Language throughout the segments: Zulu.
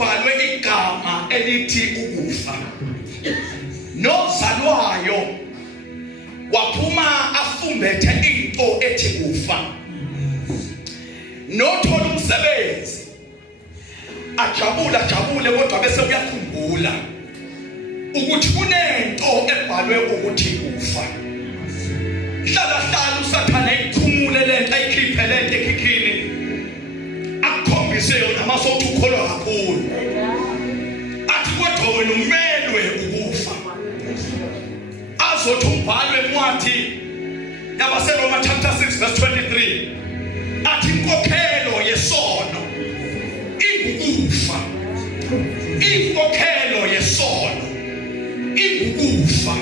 kwakubhalwe igama elithi ukufa. Nozalwayo waphuma afumbethe into ethi kufa. Nothola umsebenzi ajabule kodwa bese uyakhumbula ukuthi kunento ebhalwe ukuthi kufa. Hlala usathana ikhumule lento ayikhiphe lento ekhikhini akukhombise yona masothi ukholwa kakhulu. Athi kodwa wena umelwe ukufa. Azothi umbhalo encwadi yabaseRoma chapter 6 verse 23 athi inkokhelo yesono ingukufa. Inkokhelo yesono ingukufa.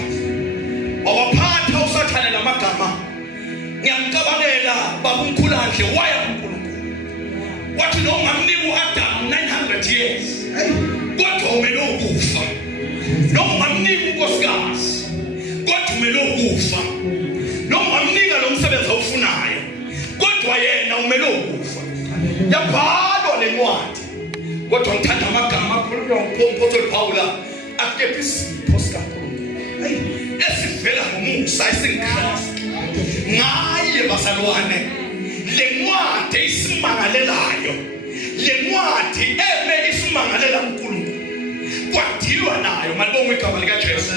Wawaphatha usathane lamagama. Ngiyamcabangela baba uNkhulandle waya kuNkulunkulu. Wathi lo ngamnika uAdam 900 years. Kodwa umele ukufa. Lo ngamnika unkosikazi. Kodwa umele ukufa. Lo ngamnika lo msebenzi awufunayo. Kodwa yena umele ukufa. Yabhalwa lencwadi. Kodwa ngithanda amagama akhulunywa ngumpostoli Paula akephi isipho sikaNkulunkulu. Esivela ngomusa esingiKristu. Ngaye bazalwane le ncwadi isimangalelayo. Le ncwadi eme isimangalela uNkulunkulu. Kwadilwa nayo malibonga igama likaJesu.